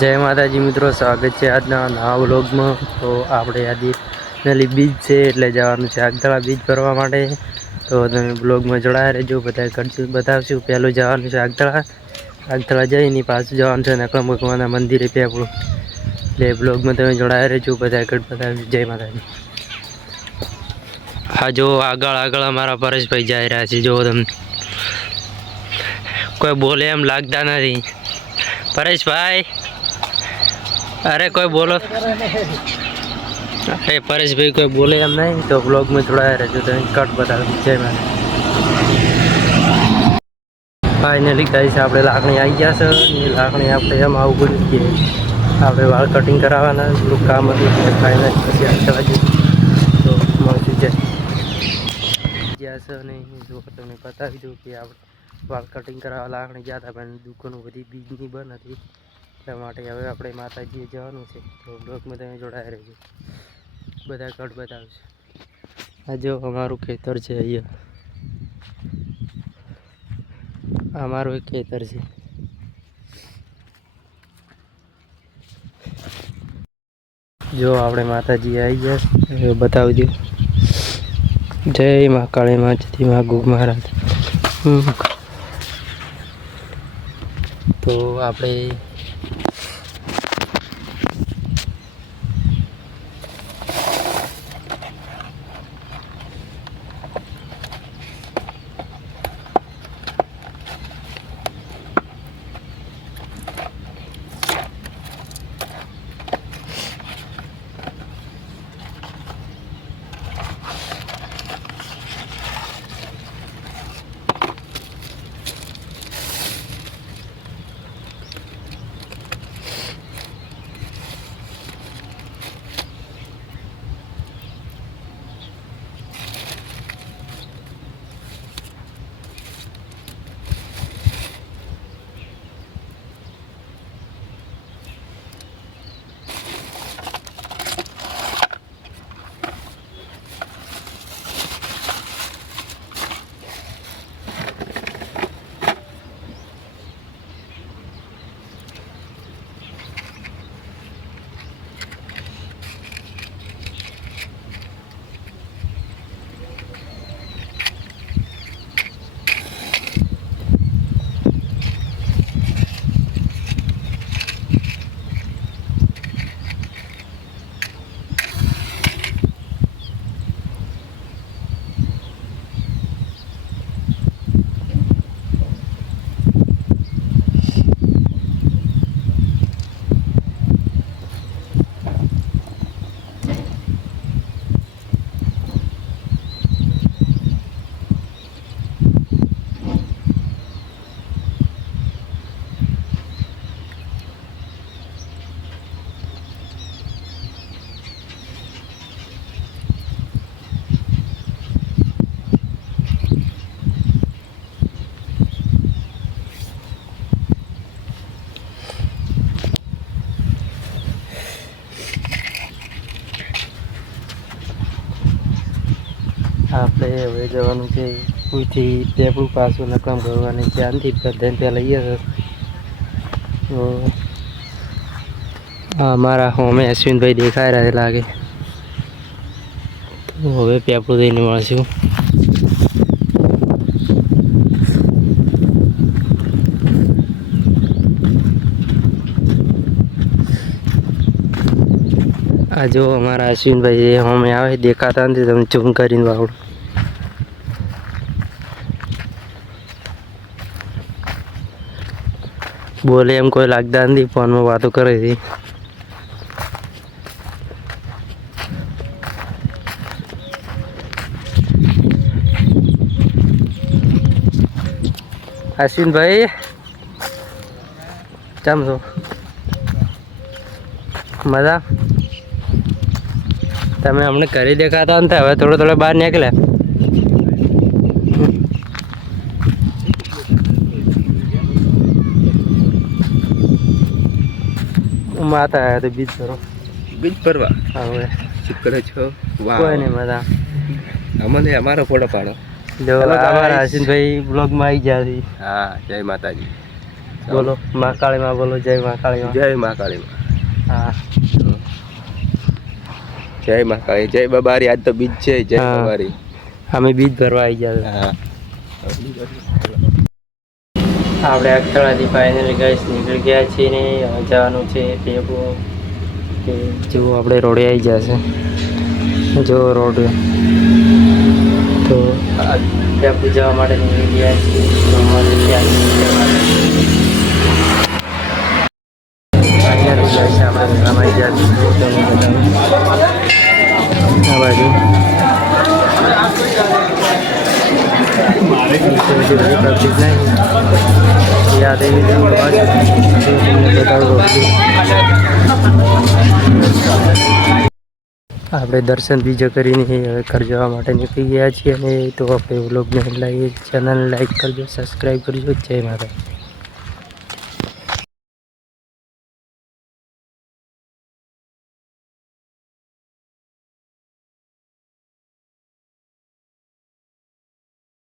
જય માતાજી મિત્રો, સ્વાગત છે આજના નવા વ્લોગમાં। તો આપણે આજે નલી બીચ છે એટલે જવાનું છે આગતળા બીચ ફરવા માટે। તો તમે વ્લોગમાં જોડાયા રહેજો, બતાવશું। પહેલું જવાનું છે આગતળા જઈને પાછું જવાનું છે નકળા ભગવાનના મંદિરે પેપડું, એટલે વ્લોગમાં તમે જોડાયા રહેજો। બતાવશું। જય માતાજી। હા જો આગળ અમારા પરેશભાઈ જઈ રહ્યા છે, જો તમે કોઈ બોલે એમ લાગતા નથી। પરેશભાઈ, अरे कोई बोलो। अरे परेश भाई कोई बोले हम नहीं, तो ब्लॉग में जोड़ाया रहते तो कट बता दीजिए। मैं फाइनली गाइस આપણે લાકડી આવી ગયા છે। એ લાકડી આપણે એમ આવું પડ્યું કે આપણે વાળ કટિંગ કરાવવાના થોડું કામ હતું, ફાઇનલ પછી આગળ તો મળશું ગયા છે। અને જો તમને બતાવી દઉં કે આપણે વાળ કટિંગ કરાવવા લાકડી ગયા હતા, પણ દુકાનો બધી બીજની બંધ હતી, એટલા માટે હવે આપણે માતાજીએ જવાનું છે। તો બ્લોગમાં તમે જોડાયા રહેજો, બધા કટ બતાવશે। આ જો અમારું ખેતર છે, અહીંયા અમારું એક ખેતર છે। જો આપણે માતાજી આવી ગયા, બતાવી દઉં। જય મા કાળી મા, જય મા ગોગ મહારાજ। તો આપણે આપણે હવે જવાનું છે કોઈથી પેપડું પાછું નકામ કરવાની ત્યાંથી બધાને ત્યાં લઈએ છીએ। તો અમારા હોમે અશ્વિનભાઈ દેખાઈ રહ્યા લાગે, તો હવે પેપડું દઈને મળશું। આ જો અમારા અશ્વિનભાઈ હોમે આવે, દેખાતા નથી, તમે ઝૂમ કરીને વાવડો। બોલે એમ કોઈ લાગતા નથી, ફોનમાં વાતો કરે છે। અશ્વિનભાઈ કેમ છો? મજા? તમે અમને ઘરે દેખાતા ને, હવે થોડો બહાર નીકળ્યા। માતા આવ્યા તો બીજ ફરવા હવે શું કરે છો? કોઈ નહીં, મજા। અમને અમારો ફોટો પાડો। જો અમારા હસીનભાઈ બ્લોગમાં આવી ગયા છે। હા, જય માતાજી। બોલો મહાકાળીમાં બોલો, જય મહાકાળીમાં. જય મહાકાળીમાં. હા જય મહાકાળી, જય બાબારી. આજ તો બીજ છે. જય બાબારી. અમે બીજ ભરવા આવી ગયા. હા આપણે અક્ષરાથી ફાઇનલી ગેસ નીકળી ગયા છીએ ને હવે જવાનું છે ટેપો કે જો આપણે રોડે આવી જશે. જો રોડ તો ટેપો જવા માટે નીકળી ગયા છીએ. આપણે રમાઈ ગયા આ બાજુ યાદ આપણે દર્શન બીજો કરીને હવે ઘર જવા માટે નીકળી ગયા છીએ અને તો આપણે વ્લોગને ચેનલને લાઈક કરજો, સબસ્ક્રાઈબ કરજો. જય માતા.